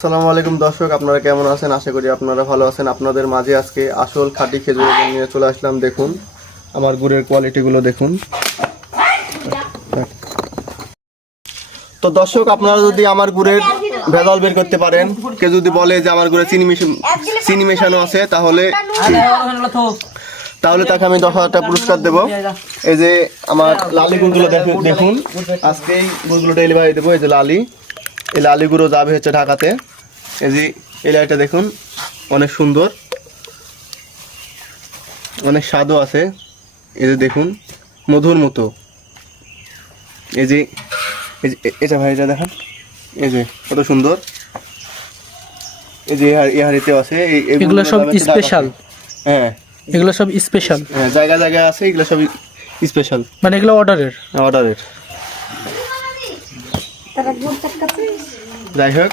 আসসালামু আলাইকুম দর্শক, আপনারা কেমন আছেন? আশা করি আপনারা ভালো আছেন। আপনাদের মাঝে আজকে আসল খাঁটি খেজুর গুড় নিয়ে চলে আসলাম। দেখুন আমার গুড়ের কোয়ালিটিগুলো দেখুন। তো দর্শক, আপনারা যদি আমার গুড়ের ভেজাল বের করতে পারেন, কেউ যদি বলে যে আমার গুড়ে চিনি মেশানো আছে, তাহলে তাকে আমি 10,000 টাকা পুরস্কার দেবো। এই যে আমার লালি গুড়গুলো দেখুন, আজকেই গুড়গুলো ডেলিভারি দেবো। এই যে লালি, এই লালি গুঁড়ো যাবে হচ্ছে ঢাকাতে। এই যে এই লাইটা দেখুন, অনেক সুন্দর, অনেক স্বাদও আছে। এই যে দেখুন, মধুর মতো। এই যে এটা ভাই, এটা দেখেন, এই যে কত সুন্দর। এই যে হাড়িতেও আছে। এগুলো সব স্পেশাল। হ্যাঁ, এগুলো সব স্পেশাল। হ্যাঁ, জায়গা জায়গায় আছে, এগুলো সব স্পেশাল, মানে এগুলো অর্ডারের। যাই হোক,